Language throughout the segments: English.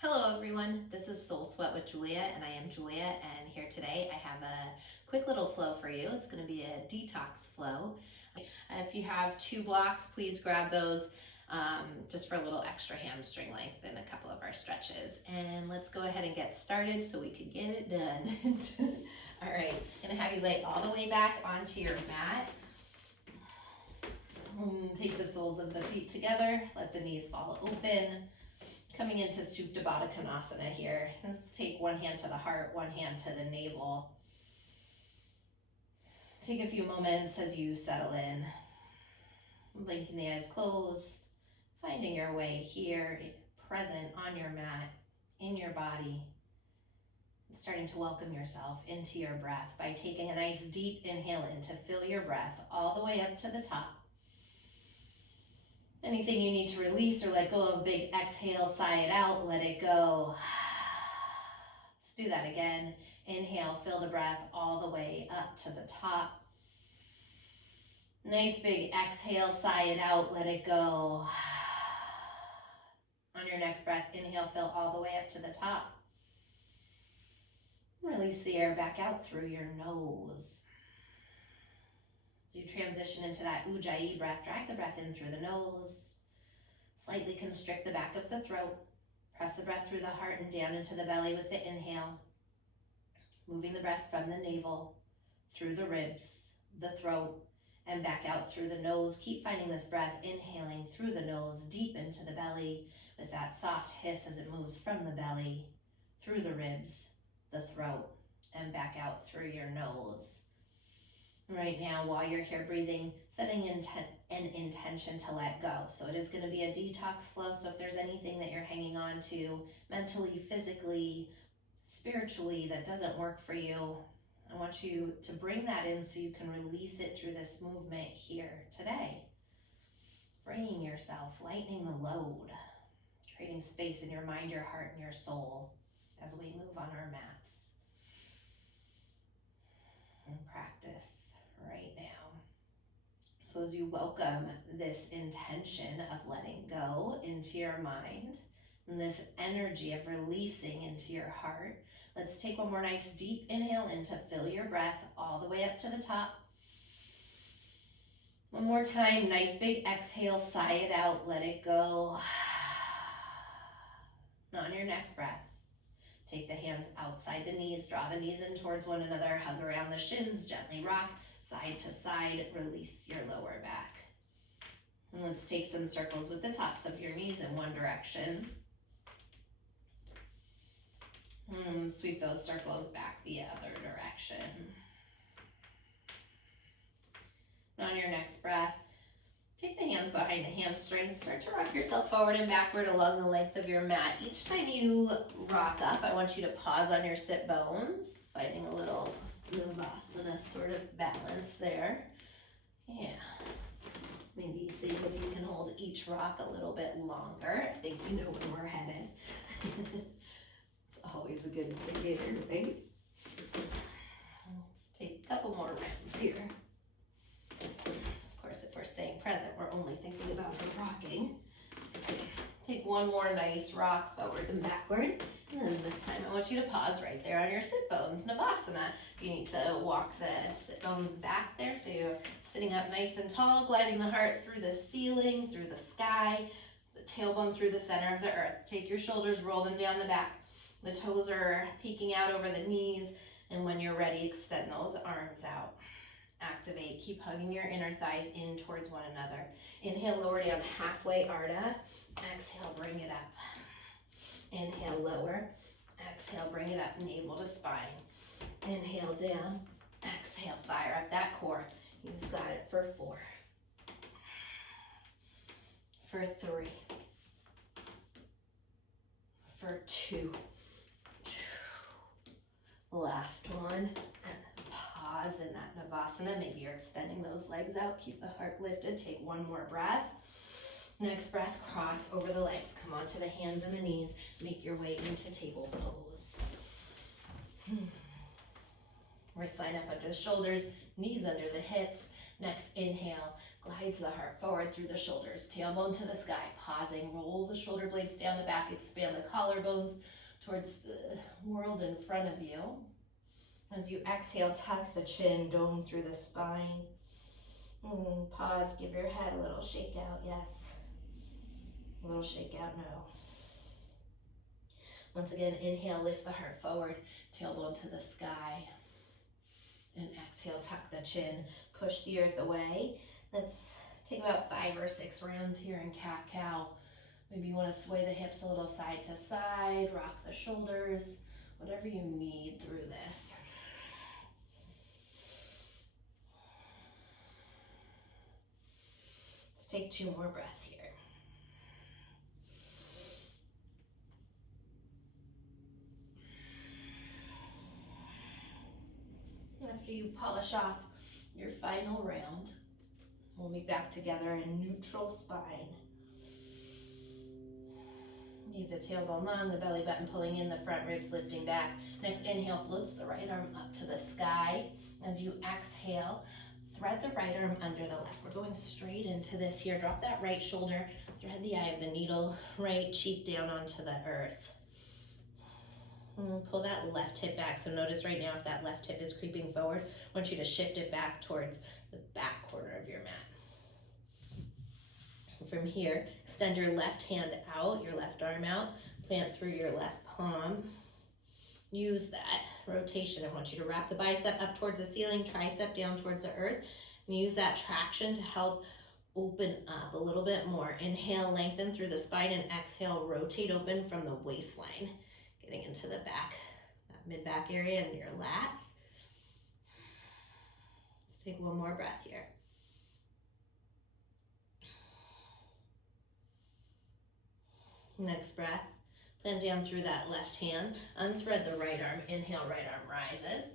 Hello everyone, this is Soul Sweat with Julia, and I am Julia, and here today I have a quick little flow for you. It's going to be a detox flow. If you have 2 blocks, please grab those just for a little extra hamstring length in a couple of our stretches. And let's go ahead and get started so we can get it done. All right, I'm going to have you lay all the way back onto your mat. Take the soles of the feet together, let the knees fall open. Coming into Supta Baddha Konasana here. Let's take one hand to the heart, one hand to the navel. Take a few moments as you settle in. Blinking the eyes closed, finding your way here, present on your mat, in your body. Starting to welcome yourself into your breath by taking a nice deep inhale in to fill your breath all the way up to the top. Anything you need to release or let go of, big exhale, sigh it out, let it go. Let's do that again. Inhale, fill the breath all the way up to the top. Nice big exhale, sigh it out, let it go. On your next breath, inhale, fill all the way up to the top. Release the air back out through your nose. As you transition into that Ujjayi breath, drag the breath in through the nose. Slightly constrict the back of the throat. Press the breath through the heart and down into the belly with the inhale. Moving the breath from the navel, through the ribs, the throat, and back out through the nose. Keep finding this breath, inhaling through the nose, deep into the belly, with that soft hiss as it moves from the belly, through the ribs, the throat, and back out through your nose. Right now, while you're here breathing, setting an intention to let go. So it is going to be a detox flow. So if there's anything that you're hanging on to mentally, physically, spiritually that doesn't work for you, I want you to bring that in so you can release it through this movement here today. Freeing yourself, lightening the load, creating space in your mind, your heart, and your soul as we move on our mats and practice right now. So as you welcome this intention of letting go into your mind and this energy of releasing into your heart, let's take one more nice deep inhale in to fill your breath all the way up to the top. One more time, nice big exhale, sigh it out, let it go. And on your next breath, take the hands outside the knees, draw the knees in towards one another, hug around the shins, gently rock side to side, release your lower back. And let's take some circles with the tops of your knees in one direction. And sweep those circles back the other direction. And on your next breath, take the hands behind the hamstrings, start to rock yourself forward and backward along the length of your mat. Each time you rock up, I want you to pause on your sit bones, finding a little Namaste sort of balance there. Yeah. Maybe see if you can hold each rock a little bit longer. I think you know where we're headed. It's always a good indicator, right? Let's take a couple more rounds here. Of course, if we're staying present, we're only thinking about the rocking. Take one more nice rock forward and backward. And then this time I want you to pause right there on your sit bones, Navasana. You need to walk the sit bones back there so you're sitting up nice and tall, gliding the heart through the ceiling, through the sky, the tailbone through the center of the earth. Take your shoulders, roll them down the back. The toes are peeking out over the knees, and when you're ready, extend those arms out. Activate, keep hugging your inner thighs in towards one another. Inhale, lower down halfway, Ardha. Exhale, bring it up. Inhale, lower. Exhale, bring it up, navel to spine. Inhale, down. Exhale, fire up that core. You've got it for 4. For 3. For 2. Last one. And pause in that Navasana. Maybe you're extending those legs out. Keep the heart lifted. Take one more breath. Next breath, cross over the legs. Come onto the hands and the knees. Make your way into table pose. Recline up under the shoulders, knees under the hips. Next inhale, glide glides the heart forward through the shoulders, tailbone to the sky, pausing, roll the shoulder blades down the back, expand the collarbones towards the world in front of you. As you exhale, tuck the chin, dome through the spine. Pause, give your head a little shake out, yes. A little shake out, no. Once again, inhale, lift the heart forward, tailbone to the sky. And exhale, tuck the chin, push the earth away. Let's take about 5 or 6 rounds here in cat-cow. Maybe you want to sway the hips a little side to side, rock the shoulders, whatever you need through this. Let's take 2 more breaths here. After you polish off your final round, we'll be back together in neutral spine. Keep the tailbone long, the belly button pulling in, the front ribs lifting back. Next inhale, floats the right arm up to the sky. As you exhale, thread the right arm under the left. We're going straight into this here. Drop that right shoulder, thread the eye of the needle, right cheek down onto the earth. Pull that left hip back. So notice right now if that left hip is creeping forward, I want you to shift it back towards the back corner of your mat. From here, extend your left hand out, your left arm out, plant through your left palm. Use that rotation. I want you to wrap the bicep up towards the ceiling, tricep down towards the earth, and use that traction to help open up a little bit more. Inhale, lengthen through the spine, and exhale, rotate open from the waistline. Getting into the back, that mid-back area and your lats. Let's take 1 more breath here. Next breath, plant down through that left hand, unthread the right arm, inhale, right arm rises,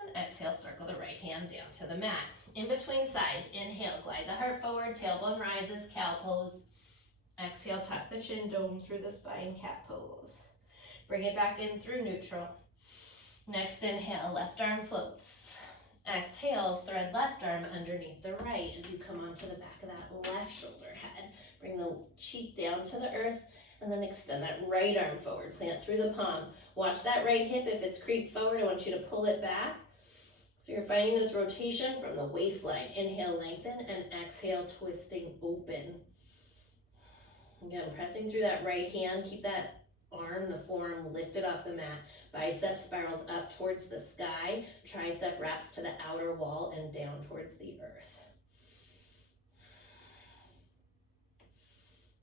and exhale, circle the right hand down to the mat. In between sides, inhale, glide the heart forward, tailbone rises, cow pose. Exhale, tuck the chin, dome through the spine, cat pose. Bring it back in through neutral. Next inhale, left arm floats. Exhale, thread left arm underneath the right as you come onto the back of that left shoulder head. Bring the cheek down to the earth and then extend that right arm forward. Plant through the palm. Watch that right hip. If it's creeped forward, I want you to pull it back. So you're finding this rotation from the waistline. Inhale, lengthen, and exhale, twisting open. Again, pressing through that right hand. Keep that arm, the forearm lifted off the mat. Bicep spirals up towards the sky. Tricep wraps to the outer wall and down towards the earth.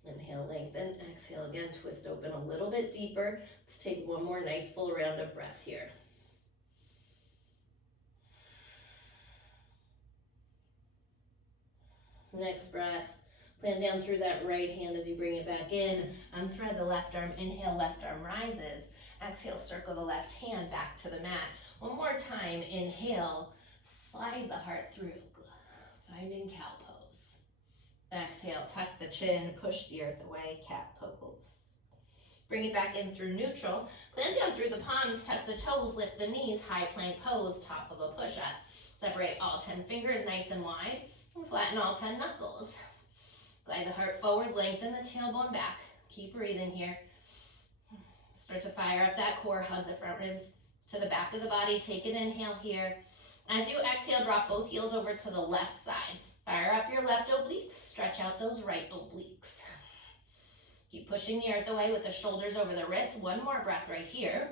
Inhale, lengthen. Exhale again, twist open a little bit deeper. Let's take 1 more nice full round of breath here. Next breath. Plant down through that right hand as you bring it back in. Unthread the left arm. Inhale, left arm rises. Exhale, circle the left hand back to the mat. 1 more time. Inhale, slide the heart through. Finding cow pose. Exhale, tuck the chin, push the earth away, cat pose. Bring it back in through neutral. Plant down through the palms, tuck the toes, lift the knees, high plank pose, top of a push-up. Separate all 10 fingers nice and wide, and flatten all 10 knuckles. Glide the heart forward, lengthen the tailbone back. Keep breathing here. Start to fire up that core, hug the front ribs to the back of the body. Take an inhale here. As you exhale, drop both heels over to the left side. Fire up your left obliques, stretch out those right obliques. Keep pushing the earth away with the shoulders over the wrists. 1 more breath right here.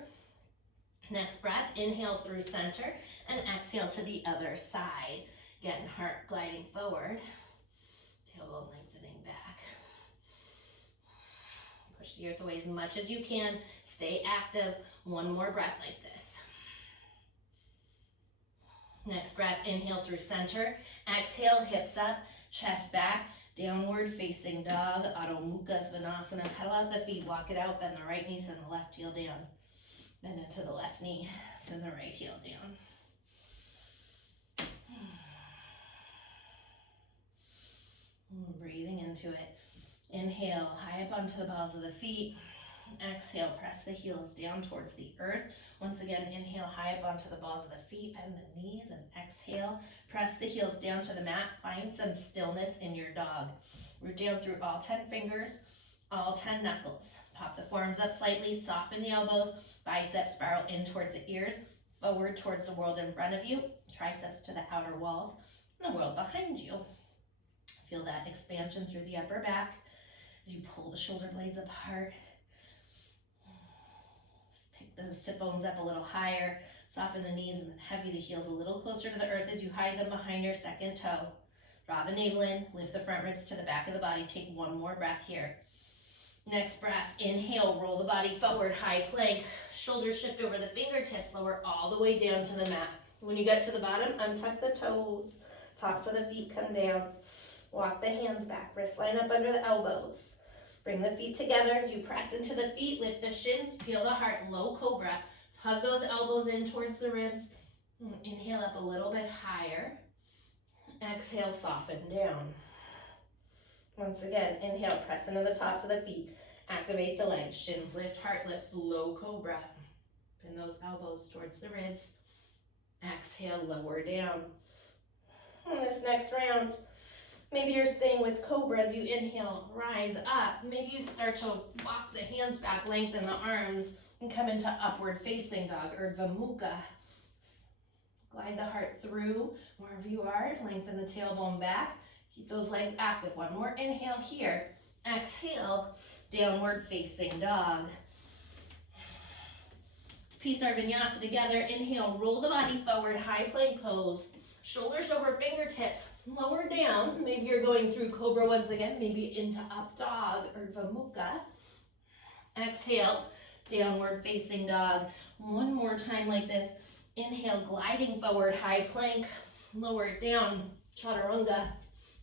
Next breath, inhale through center and exhale to the other side. Again, heart gliding forward, tailbone lengthening back. Push the earth away as much as you can. Stay active. 1 more breath like this. Next breath, inhale through center. Exhale, hips up, chest back, downward facing dog, Adho Mukha Svanasana. Pedal out the feet, walk it out, bend the right knee, send the left heel down. Bend into the left knee, send the right heel down. Breathing into it. Inhale, high up onto the balls of the feet. Exhale, press the heels down towards the earth. Once again, inhale high up onto the balls of the feet, bend the knees, and exhale. Press the heels down to the mat. Find some stillness in your dog. Root down through all 10 fingers, all 10 knuckles. Pop the forearms up slightly, soften the elbows, biceps spiral in towards the ears, forward towards the world in front of you, triceps to the outer walls, and the world behind you. Feel that expansion through the upper back as you pull the shoulder blades apart. Pick the sit bones up a little higher, soften the knees, and then heavy the heels a little closer to the earth as you hide them behind your second toe. Draw the navel in, lift the front ribs to the back of the body. Take one more breath here. Next breath, inhale, roll the body forward, high plank. Shoulders shift over the fingertips, lower all the way down to the mat. When you get to the bottom, untuck the toes, tops of the feet come down. Walk the hands back, wrists line up under the elbows. Bring the feet together as you press into the feet, lift the shins, peel the heart, low cobra. Hug those elbows in towards the ribs. Inhale up a little bit higher. Exhale, soften down. Once again, inhale, press into the tops of the feet. Activate the legs, shins lift, heart lifts, low cobra. Bend those elbows towards the ribs. Exhale, lower down. And this next round, maybe you're staying with cobra as you inhale, rise up. Maybe you start to walk the hands back, lengthen the arms, and come into upward facing dog, Urdhva Mukha. Glide the heart through wherever you are, lengthen the tailbone back. Keep those legs active. One more inhale here. Exhale, downward facing dog. Let's piece our vinyasa together. Inhale, roll the body forward, high plank pose. Shoulders over fingertips, lower down. Maybe you're going through cobra once again, maybe into up dog, Urdhva Mukha. Exhale, downward facing dog. One more time like this. Inhale, gliding forward, high plank, lower it down, chaturanga.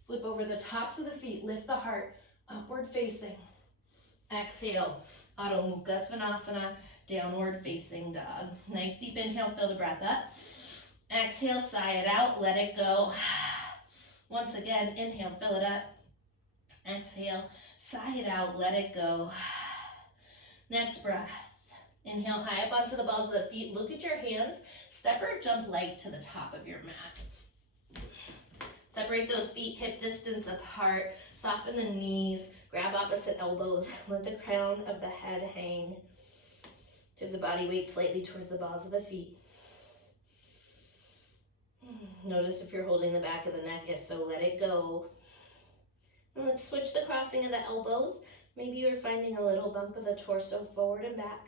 Flip over the tops of the feet, lift the heart, upward facing. Exhale, Adho Mukha Svanasana, downward facing dog. Nice deep inhale, fill the breath up. Exhale, sigh it out, let it go. Once again, inhale, fill it up. Exhale, sigh it out, let it go. Next breath. Inhale, high up onto the balls of the feet. Look at your hands. Step or jump light to the top of your mat. Separate those feet hip distance apart. Soften the knees. Grab opposite elbows. Let the crown of the head hang. Tip the body weight slightly towards the balls of the feet. Notice if you're holding the back of the neck. If so, let it go. And let's switch the crossing of the elbows. Maybe you're finding a little bump of the torso forward and back.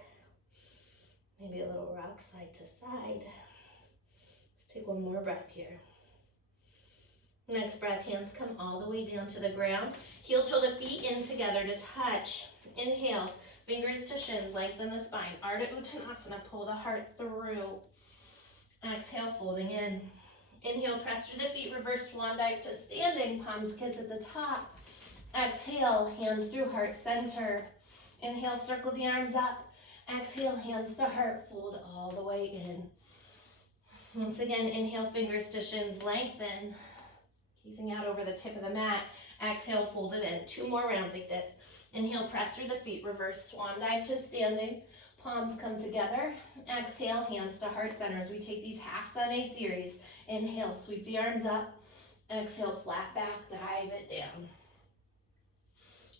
Maybe a little rock side to side. Let's take one more breath here. Next breath, hands come all the way down to the ground. Heel toe the feet in together to touch. Inhale, fingers to shins, lengthen the spine. Ardha Uttanasana, pull the heart through. Exhale, folding in. Inhale, press through the feet, reverse swan dive to standing, palms kiss at the top. Exhale, hands through heart center. Inhale, circle the arms up. Exhale, hands to heart, fold all the way in. Once again, inhale, fingers to shins, lengthen. Gazing out over the tip of the mat. Exhale, fold it in. 2 more rounds like this. Inhale, press through the feet, reverse swan dive to standing. Palms come together. Exhale, hands to heart center as we take these half sun A series. Inhale, sweep the arms up. Exhale, flat back, dive it down.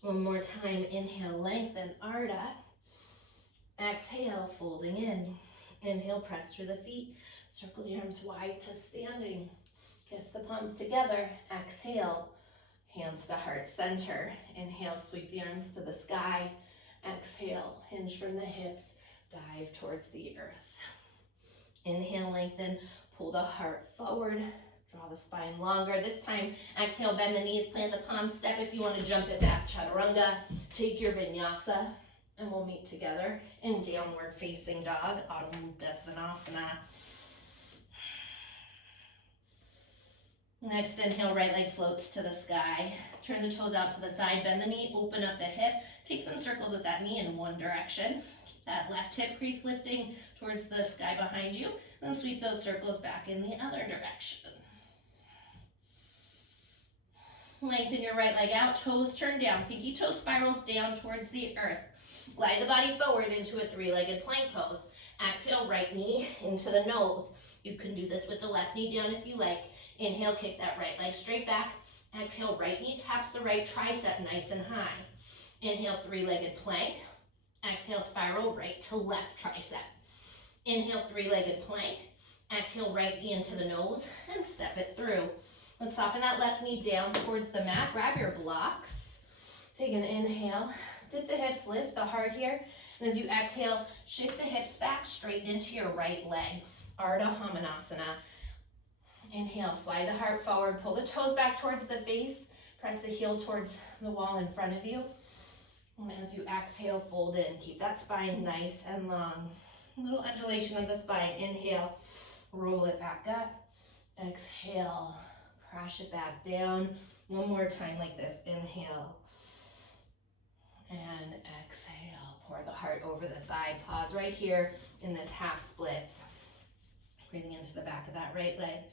One more time, inhale, lengthen, Ardha. Exhale, folding in. Inhale, press through the feet. Circle the arms wide to standing. Kiss the palms together. Exhale, hands to heart center. Inhale, sweep the arms to the sky. Exhale, hinge from the hips. Dive towards the earth. Inhale, lengthen, pull the heart forward. Draw the spine longer. This time, exhale, bend the knees, plant the palms, step if you want to jump it back, chaturanga. Take your vinyasa, and we'll meet together in downward facing dog, Adho Mukha Svanasana. Next, inhale, right leg floats to the sky. Turn the toes out to the side, bend the knee, open up the hip. Take some circles with that knee in one direction. Keep that left hip crease lifting towards the sky behind you. Then sweep those circles back in the other direction. Lengthen your right leg out, toes turn down. Pinky toe spirals down towards the earth. Glide the body forward into a three-legged plank pose. Exhale, right knee into the nose. You can do this with the left knee down if you like. Inhale, kick that right leg straight back. Exhale, right knee taps the right tricep nice and high. Inhale, three-legged plank. Exhale, spiral right to left tricep. Inhale, three-legged plank. Exhale, right knee into the nose and step it through. Let's soften that left knee down towards the mat. Grab your blocks. Take an inhale. Dip the hips, lift the heart here. And as you exhale, shift the hips back straight into your right leg. Ardha Hamanasana. Inhale, slide the heart forward. Pull the toes back towards the face. Press the heel towards the wall in front of you. And as you exhale, fold in. Keep that spine nice and long. A little undulation of the spine. Inhale, roll it back up. Exhale, crash it back down. One more time like this. Inhale. And exhale. Pour the heart over the thigh. Pause right here in this half splits. Breathing into the back of that right leg.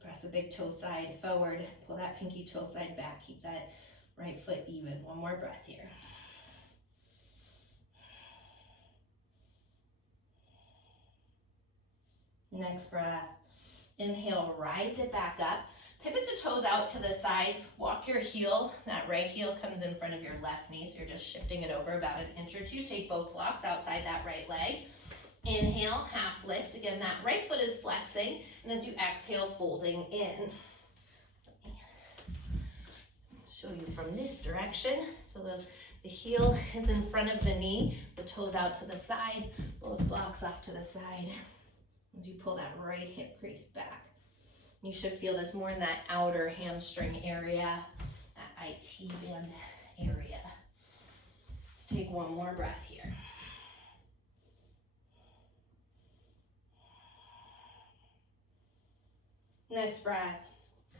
Press the big toe side forward. Pull that pinky toe side back. Keep that right foot even. One more breath here. Next breath. Inhale, rise it back up. Pivot the toes out to the side. Walk your heel. That right heel comes in front of your left knee, so you're just shifting it over about an inch or two. Take both blocks outside that right leg. Inhale, half lift. Again, that right foot is flexing. And as you exhale, folding in. Show you from this direction. So the heel is in front of the knee. The toes out to the side. Both blocks off to the side. As you pull that right hip crease back. You should feel this more in that outer hamstring area, that IT band area. Let's take one more breath here. Next breath,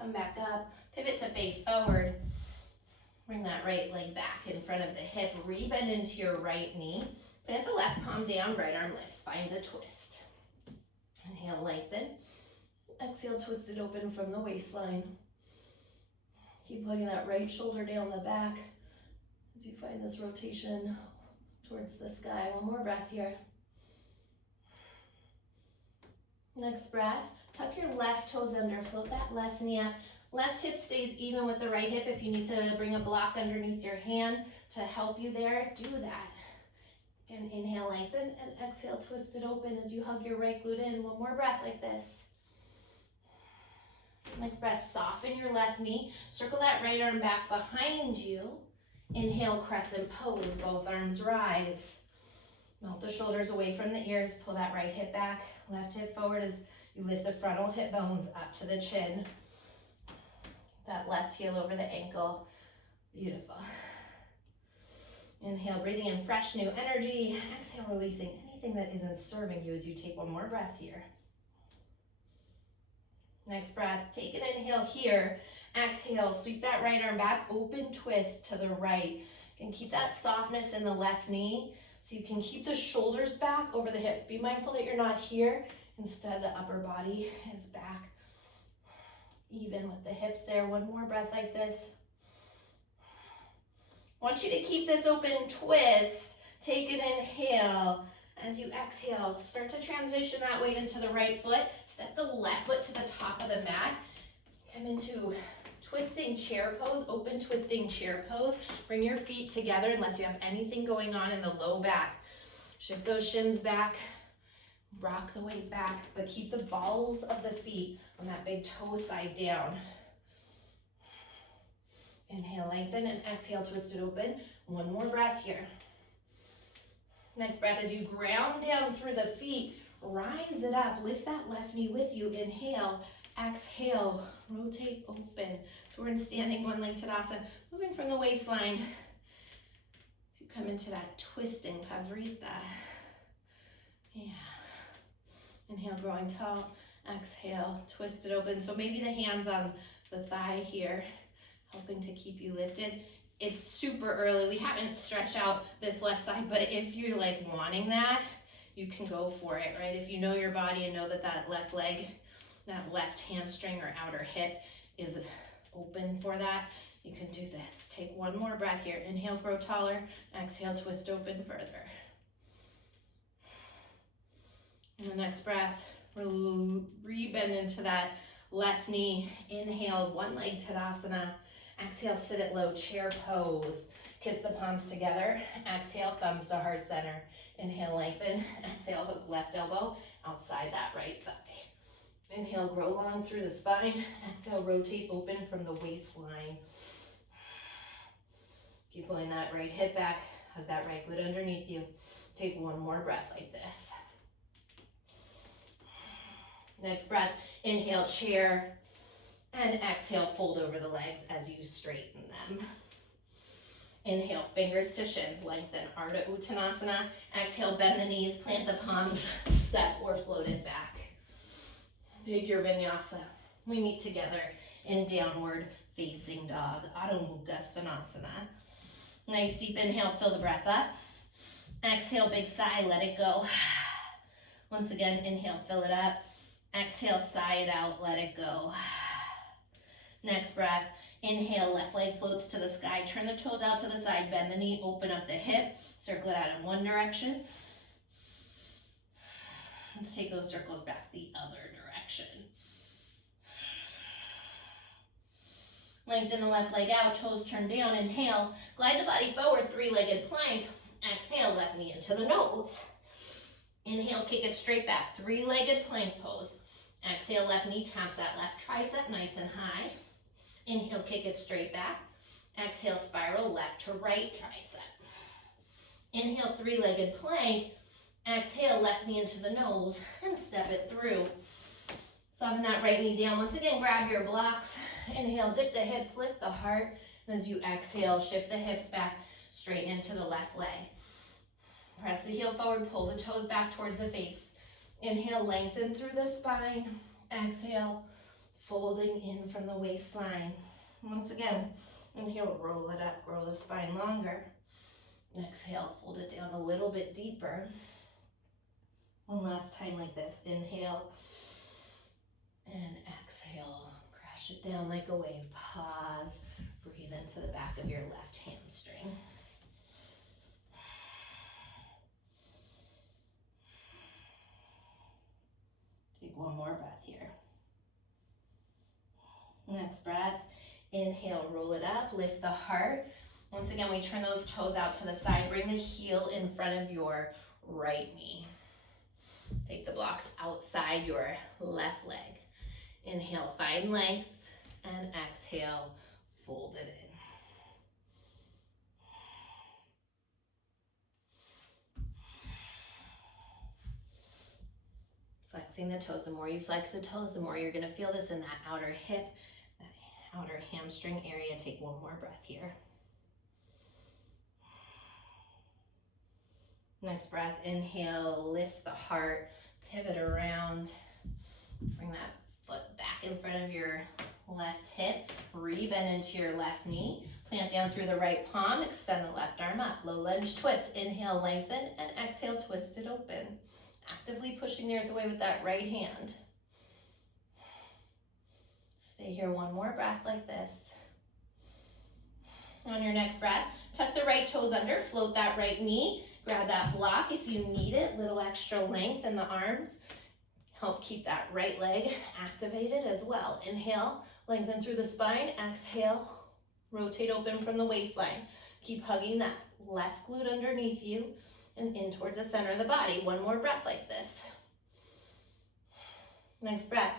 come back up, pivot to face forward. Bring that right leg back in front of the hip, rebend into your right knee. Plant the left palm down, right arm lifts, finds a twist. Inhale, lengthen. Exhale, twist it open from the waistline. Keep letting that right shoulder down the back as you find this rotation towards the sky. One more breath here. Next breath, tuck your left toes under, float that left knee up. Left hip stays even with the right hip. If you need to bring a block underneath your hand to help you there, do that. Again, inhale, lengthen, and exhale, twist it open as you hug your right glute in. One more breath like this. Next breath, soften your left knee. Circle that right arm back behind you. Inhale, crescent pose, both arms rise. Melt the shoulders away from the ears. Pull that right hip back, left hip forward as you lift the frontal hip bones up to the chin. That left heel over the ankle. Beautiful. Inhale, breathing in fresh new energy. Exhale, releasing anything that isn't serving you as you take one more breath here. Next breath, take an inhale here. Exhale, sweep that right arm back, open twist to the right. And keep that softness in the left knee so you can keep the shoulders back over the hips. Be mindful that you're not here. Instead, the upper body is back, even with the hips there. One more breath like this. I want you to keep this open twist. Take an inhale. As you exhale, start to transition that weight into the right foot. Step the left foot to the top of the mat. Come into twisting chair pose, open twisting chair pose. Bring your feet together unless you have anything going on in the low back. Shift those shins back. Rock the weight back, but keep the balls of the feet on that big toe side down. Inhale, lengthen, and exhale, twist it open. One more breath here. Next breath, as you ground down through the feet, rise it up. Lift that left knee with you. Inhale, exhale, rotate open. So we're in standing one leg Tadasana, moving from the waistline to come into that twisting Pavrita. Yeah. Inhale, growing tall. Exhale, twist it open. So maybe the hands on the thigh here, helping to keep you lifted. It's super early. We haven't stretched out this left side, but if you're like wanting that, you can go for it, right? If you know your body and know that that left leg, that left hamstring or outer hip is open for that, You can do this. Take one more breath here. Inhale, grow taller. Exhale, twist open further. And the next breath, re-bend into that left knee. Inhale, one leg Tadasana. Exhale, sit it low, chair pose. Kiss the palms together. Exhale, thumbs to heart center. Inhale, lengthen. Exhale, hook left elbow outside that right thigh. Inhale, grow long through the spine. Exhale, rotate open from the waistline. Keep pulling that right hip back. Hug that right glute underneath you. Take one more breath like this. Next breath, inhale, chair, and exhale, fold over the legs as you straighten them. Inhale, fingers to shins, lengthen, Ardha Uttanasana. Exhale, bend the knees, plant the palms, step or float it back. Take your vinyasa. We meet together in downward facing dog, Adho Mukha Svanasana. Nice deep inhale, fill the breath up. Exhale, big sigh, let it go. Once again, inhale, fill it up. Exhale, sigh it out, let it go. Next breath, inhale, left leg floats to the sky, turn the toes out to the side, bend the knee, open up the hip, circle it out in one direction. Let's take those circles back the other direction. Lengthen the left leg out, toes turn down, inhale, glide the body forward, three-legged plank. Exhale, left knee into the nose. Inhale, kick it straight back, three-legged plank pose. Exhale, left knee taps that left tricep nice and high. Inhale, kick it straight back. Exhale, spiral left to right tricep. Inhale, three-legged plank. Exhale, left knee into the nose and step it through. Soften that right knee down. Once again, grab your blocks. Inhale, dip the hips, lift the heart. And as you exhale, shift the hips back, straighten into the left leg. Press the heel forward, pull the toes back towards the face. Inhale, lengthen through the spine. Exhale, folding in from the waistline. Once again, inhale, roll it up, grow the spine longer. Exhale, fold it down a little bit deeper. One last time like this. Inhale and exhale. Crash it down like a wave. Pause. Breathe into the back of your left hamstring. Take one more breath here. Next breath, inhale, roll it up, lift the heart. Once again, we turn those toes out to the side, bring the heel in front of your right knee. Take the blocks outside your left leg. Inhale, find length, and exhale, fold it in. Flexing the toes. The more you flex the toes, the more you're going to feel this in that outer hip, that outer hamstring area. Take one more breath here. Next breath, inhale, lift the heart, pivot around. Bring that foot back in front of your left hip. Re-bend into your left knee. Plant down through the right palm. Extend the left arm up. Low lunge twist. Inhale, lengthen, and exhale, twist it open. Actively pushing the earth away with that right hand. Stay here one more breath like this. On your next breath, tuck the right toes under, float that right knee, grab that block if you need it, little extra length in the arms. Help keep that right leg activated as well. Inhale, lengthen through the spine. Exhale, rotate open from the waistline. Keep hugging that left glute underneath you and in towards the center of the body. One more breath like this. Next breath,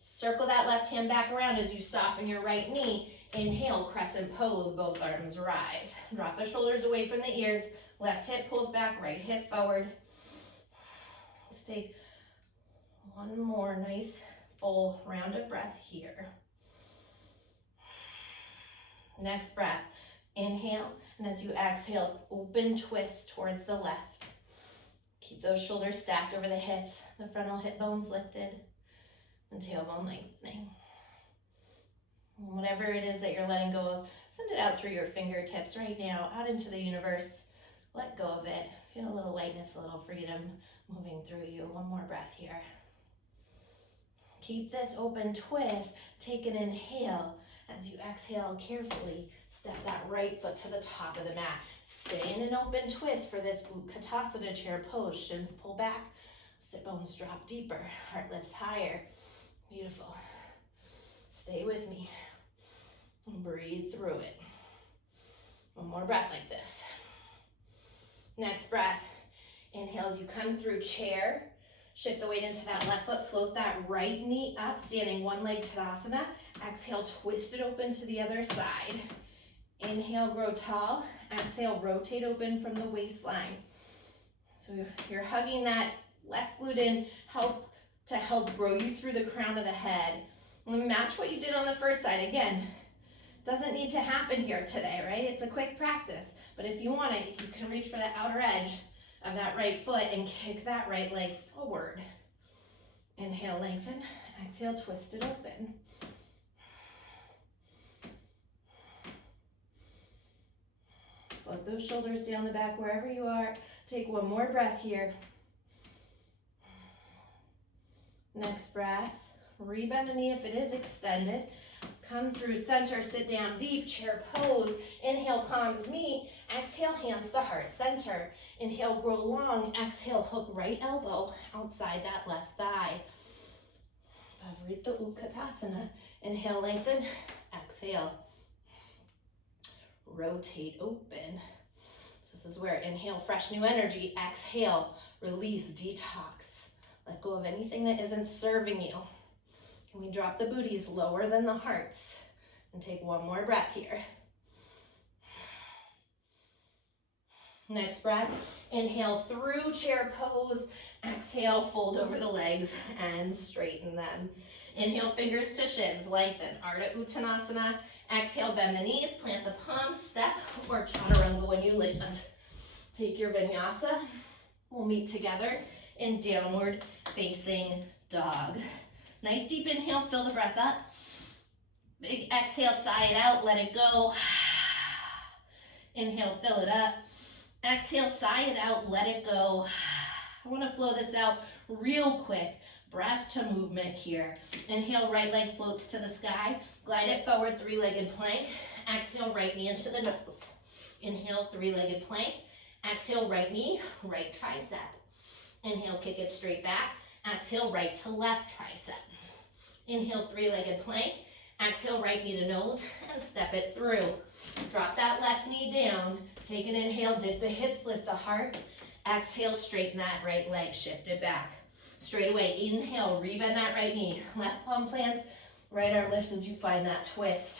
circle that left hand back around as you soften your right knee. Inhale, crescent pose, both arms rise. Drop the shoulders away from the ears. Left hip pulls back, right hip forward. Stay one more nice full round of breath here. Next breath, inhale, and as you exhale, open twist towards the left. Keep those shoulders stacked over the hips, the frontal hip bones lifted, and tailbone lengthening. And whatever it is that you're letting go of, send it out through your fingertips right now, out into the universe. Let go of it. Feel a little lightness, a little freedom moving through you. One more breath here. Keep this open twist. Take an inhale. As you exhale, carefully step that right foot to the top of the mat. Stay in an open twist for this Utkatasana chair pose. Shins pull back, sit bones drop deeper, heart lifts higher. Beautiful. Stay with me. And breathe through it. One more breath like this. Next breath. Inhale as you come through chair. Shift the weight into that left foot. Float that right knee up. Standing one leg Tadasana. Exhale, twist it open to the other side. Inhale, grow tall. Exhale, rotate open from the waistline. So you're hugging that left glute in, to help grow you through the crown of the head. And match what you did on the first side. Again, doesn't need to happen here today, right? It's a quick practice. But if you want it, you can reach for the outer edge of that right foot and kick that right leg forward. Inhale, lengthen. Exhale, twist it open. Float those shoulders down the back wherever you are. Take one more breath here. Next breath. Rebend the knee if it is extended. Come through center, sit down deep, chair pose. Inhale, palms meet. Exhale, hands to heart center. Inhale, grow long. Exhale, hook right elbow outside that left thigh. Pavarita Utkatasana. Inhale, lengthen. Exhale. Rotate open. So this is where inhale, fresh new energy. Exhale, release, detox. Let go of anything that isn't serving you. Can we drop the booties lower than the hearts? And take one more breath here. Next breath, inhale through chair pose. Exhale, fold over the legs and straighten them. Inhale, fingers to shins, lengthen, Ardha Uttanasana. Exhale, bend the knees, plant the palms, step, or chaturanga when you land. Take your vinyasa. We'll meet together in downward facing dog. Nice deep inhale, fill the breath up. Big exhale, sigh it out, let it go. Inhale, fill it up. Exhale, sigh it out, let it go. I want to flow this out real quick. Breath to movement here. Inhale, right leg floats to the sky. Glide it forward, three-legged plank. Exhale, right knee into the nose. Inhale, three-legged plank. Exhale, right knee, right tricep. Inhale, kick it straight back. Exhale, right to left tricep. Inhale, three-legged plank. Exhale, right knee to nose and step it through. Drop that left knee down. Take an inhale, dip the hips, lift the heart. Exhale, straighten that right leg, shift it back. Straight away, inhale, rebend that right knee. Left palm plants, right arm lifts as you find that twist.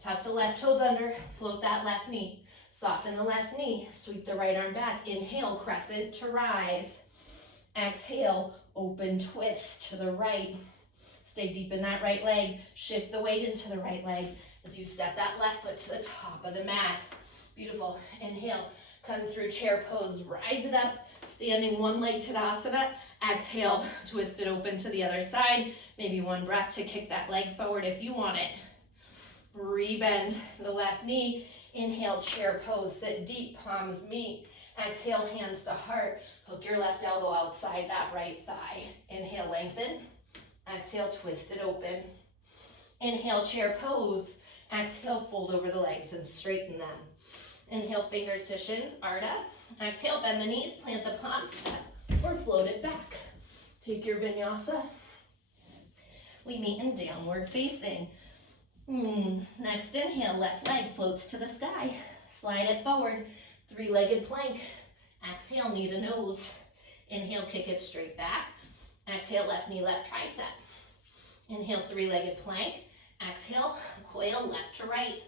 Tuck the left toes under, float that left knee. Soften the left knee, sweep the right arm back. Inhale, crescent to rise. Exhale, open twist to the right. Stay deep in that right leg. Shift the weight into the right leg as you step that left foot to the top of the mat. Beautiful. Inhale, come through chair pose, rise it up. Standing one leg Tadasana. Exhale, twist it open to the other side. Maybe one breath to kick that leg forward if you want it. Rebend the left knee. Inhale, chair pose, sit deep, palms meet. Exhale, hands to heart. Hook your left elbow outside that right thigh. Inhale, lengthen. Exhale, twist it open. Inhale, chair pose. Exhale, fold over the legs and straighten them. Inhale, fingers to shins, Ardha. Exhale, bend the knees, plant the palms, or float it back. Take your vinyasa. We meet in downward facing. Next inhale, left leg floats to the sky. Slide it forward, three-legged plank. Exhale, knee to nose. Inhale, kick it straight back. Exhale, left knee, left tricep. Inhale, three-legged plank. Exhale, coil left to right.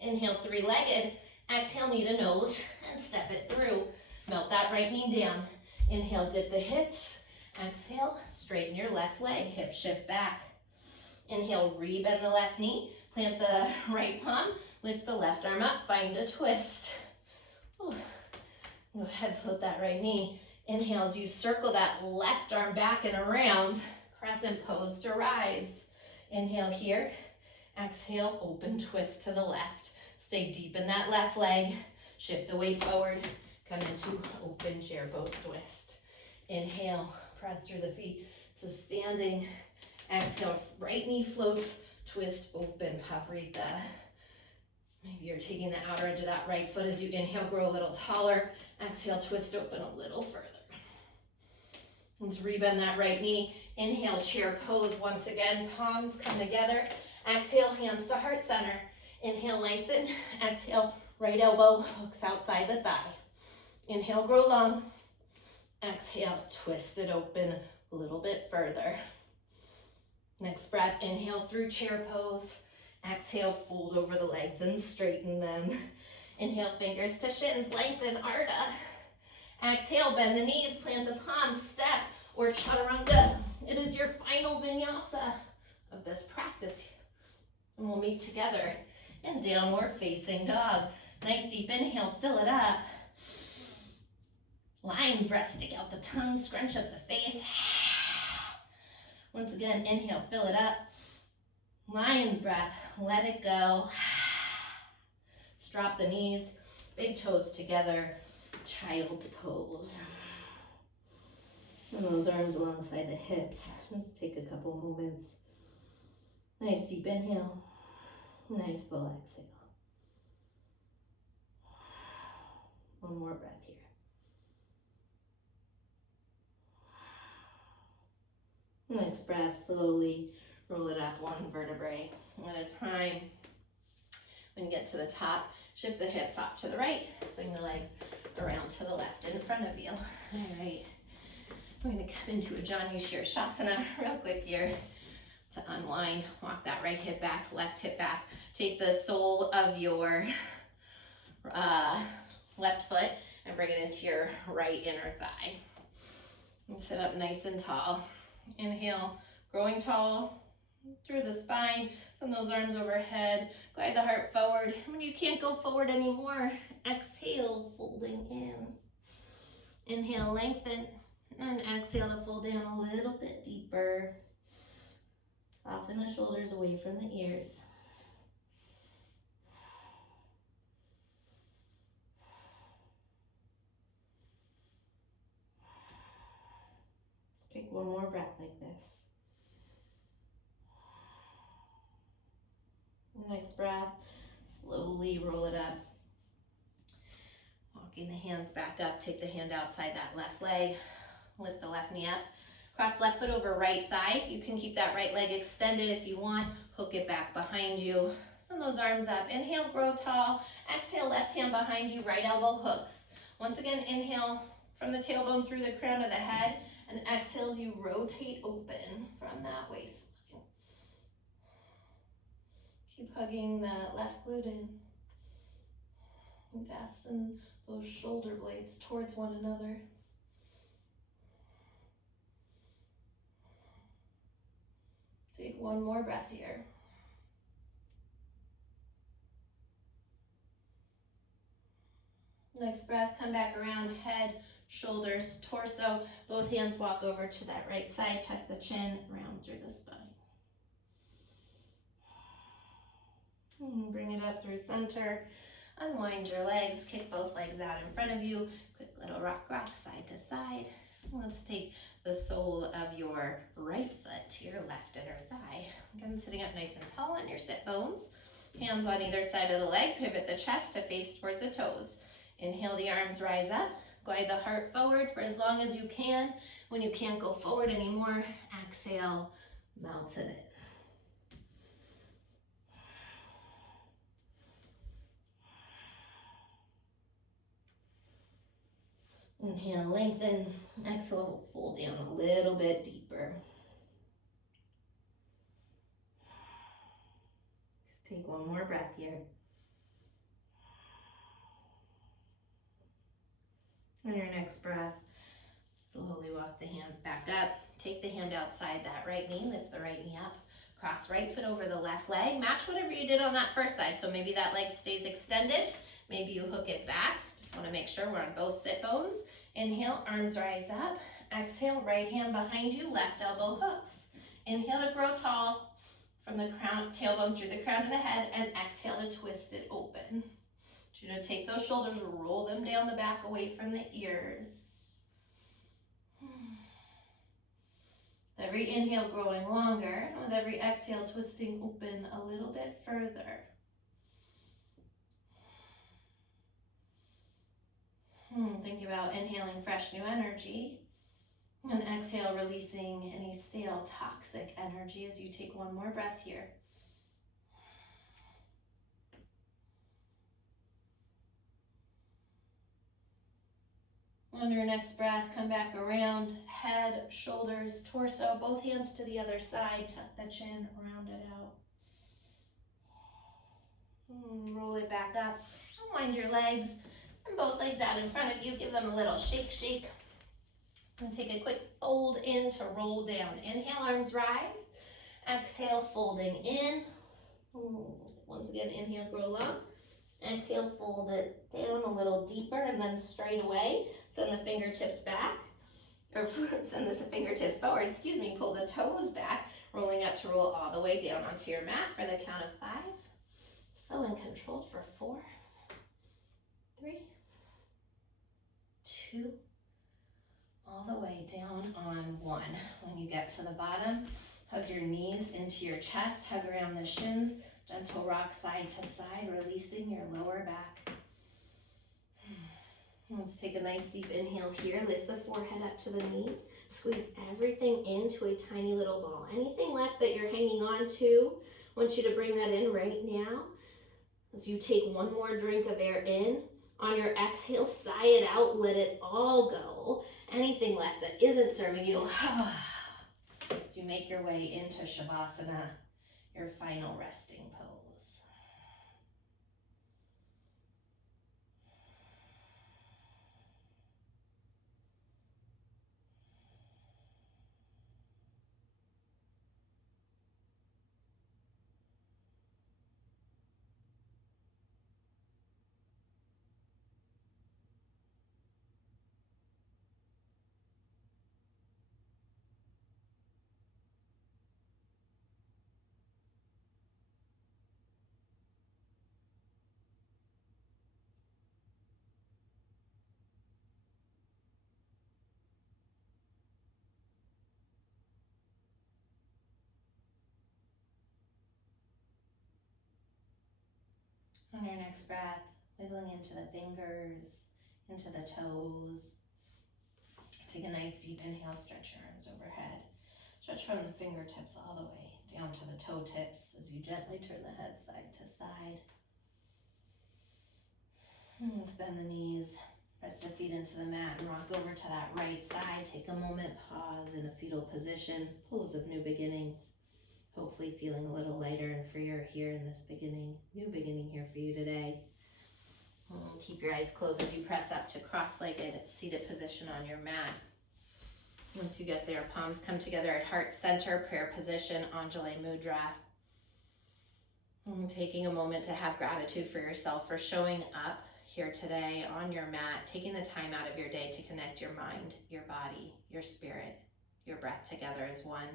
Inhale, three-legged. Exhale, knee to nose and step it through. Melt that right knee down. Inhale, dip the hips. Exhale, straighten your left leg, hip shift back. Inhale, rebend the left knee. Plant the right palm. Lift the left arm up, find a twist. Ooh. Go ahead, float that right knee. Inhale as you circle that left arm back and around. Crescent pose to rise. Inhale here. Exhale, open twist to the left. Stay deep in that left leg. Shift the weight forward. Come into open chair pose twist. Inhale, press through the feet to standing. Exhale, right knee floats twist, open, pavrika. Maybe you're taking the outer edge of that right foot as you inhale, grow a little taller. Exhale, twist open a little further. Let's rebend that right knee. Inhale, chair pose. Once again, palms come together. Exhale, hands to heart center. Inhale, lengthen. Exhale, right elbow hooks outside the thigh. Inhale, grow long. Exhale, twist it open a little bit further. Next breath, inhale through chair pose. Exhale, fold over the legs and straighten them. Inhale, fingers to shins, lengthen, Ardha. Exhale, bend the knees, plant the palms, step, or chaturanga. It is your final vinyasa of this practice. And we'll meet together in downward facing dog. Nice deep inhale, fill it up. Lion's breath, stick out the tongue, scrunch up the face. Once again, inhale, fill it up. Lion's breath, let it go. Drop the knees, big toes together, child's pose. And those arms alongside the hips. Just take a couple moments. Nice deep inhale, nice full exhale. One more breath here. Next breath, slowly roll it up one vertebrae at a time. When you get to the top, shift the hips off to the right, swing the legs around to the left in front of you. All right, we're gonna come into a Janu Shirshasana real quick here to unwind. Walk that right hip back, left hip back. Take the sole of your left foot and bring it into your right inner thigh. And sit up nice and tall. Inhale, growing tall through the spine. Send those arms overhead. Glide the heart forward. When you can't go forward anymore, exhale, folding in. Inhale, lengthen. And exhale to fold down a little bit deeper. Soften the shoulders away from the ears. Let's take one more breath like this. Next breath, slowly roll it up. Walking the hands back up, take the hand outside that left leg. Lift the left knee up. Cross left foot over right thigh. You can keep that right leg extended if you want. Hook it back behind you. Send those arms up. Inhale, grow tall. Exhale, left hand behind you, right elbow hooks. Once again, inhale from the tailbone through the crown of the head. And exhale as you rotate open from that waistline. Keep hugging that left glute in. And fasten those shoulder blades towards one another. Take one more breath here. Next breath, come back around, head, shoulders, torso. Both hands walk over to that right side, tuck the chin, round through the spine. And bring it up through center. Unwind your legs, kick both legs out in front of you. Quick little rock, side to side. Let's take the sole of your right foot to your left inner thigh. Again, sitting up nice and tall on your sit bones. Hands on either side of the leg. Pivot the chest to face towards the toes. Inhale, the arms rise up. Glide the heart forward for as long as you can. When you can't go forward anymore, exhale, melt in it. Inhale, lengthen. Exhale, fold down a little bit deeper. Take one more breath here. On your next breath, slowly walk the hands back up. Take the hand outside that right knee. Lift the right knee up. Cross right foot over the left leg. Match whatever you did on that first side. So maybe that leg stays extended. Maybe you hook it back. Just want to make sure we're on both sit bones. Inhale, arms rise up. Exhale, right hand behind you, left elbow hooks. Inhale to grow tall from the crown, tailbone through the crown of the head, and exhale to twist it open. You're going to take those shoulders, roll them down the back away from the ears. The every inhale growing longer, with every exhale twisting open a little bit further. Think about inhaling fresh new energy, and exhale releasing any stale toxic energy as you take one more breath here. On your next breath, come back around, head, shoulders, torso, both hands to the other side, tuck the chin, round it out. Roll it back up, unwind your legs, and both legs out in front of you, give them a little shake, shake. And take a quick fold in to roll down. Inhale, arms rise. Exhale, folding in. Once again, inhale, grow long. Exhale, fold it down a little deeper and then straight away. Send the fingertips back, or send the fingertips forward, pull the toes back, rolling up to roll all the way down onto your mat for the count of 5. So and controlled for 4, 3, 2, all the way down on 1. When you get to the bottom, hug your knees into your chest, hug around the shins, gentle rock side to side, releasing your lower back. Let's take a nice deep inhale here, lift the forehead up to the knees, squeeze everything into a tiny little ball. Anything left that you're hanging on to, I want you to bring that in right now. As you take one more drink of air in, on your exhale, sigh it out, let it all go. Anything left that isn't serving you, as you make your way into Shavasana, your final resting pose. On your next breath, wiggling into the fingers, into the toes. Take a nice deep inhale, stretch your arms overhead. Stretch from the fingertips all the way down to the toe tips as you gently turn the head side to side. And bend the knees, press the feet into the mat and rock over to that right side. Take a moment, pause in a fetal position, pose of new beginnings. Hopefully feeling a little lighter and freer here in this new beginning here for you today. Keep your eyes closed as you press up to cross-legged seated position on your mat. Once you get there, palms come together at heart center, prayer position, Anjali Mudra. Taking a moment to have gratitude for yourself for showing up here today on your mat, taking the time out of your day to connect your mind, your body, your spirit, your breath together as one.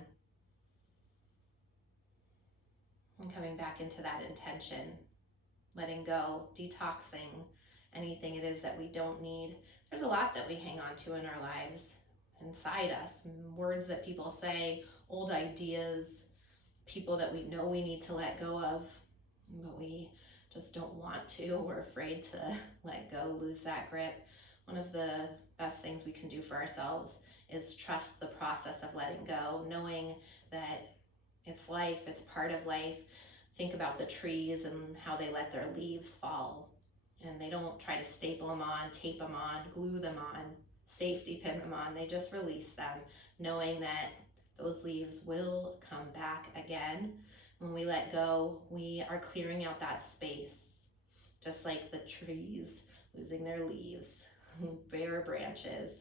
And coming back into that intention, letting go, detoxing anything it is that we don't need. There's a lot that we hang on to in our lives, inside us, words that people say, old ideas, people that we know we need to let go of, but we just don't want to. We're afraid to let go, lose that grip. One of the best things we can do for ourselves is trust the process of letting go, knowing that it's life, it's part of life. Think about the trees and how they let their leaves fall, and they don't try to staple them on, tape them on, glue them on, safety pin them on. They just release them, knowing that those leaves will come back again. When we let go, we are clearing out that space, just like the trees losing their leaves, bare branches.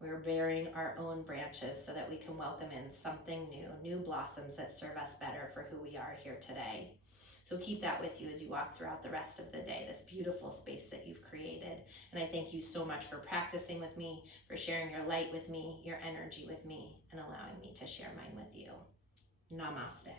We're bearing our own branches so that we can welcome in something new blossoms that serve us better for who we are here today. So keep that with you as you walk throughout the rest of the day, this beautiful space that you've created. And I thank you so much for practicing with me, for sharing your light with me, your energy with me, and allowing me to share mine with you. Namaste.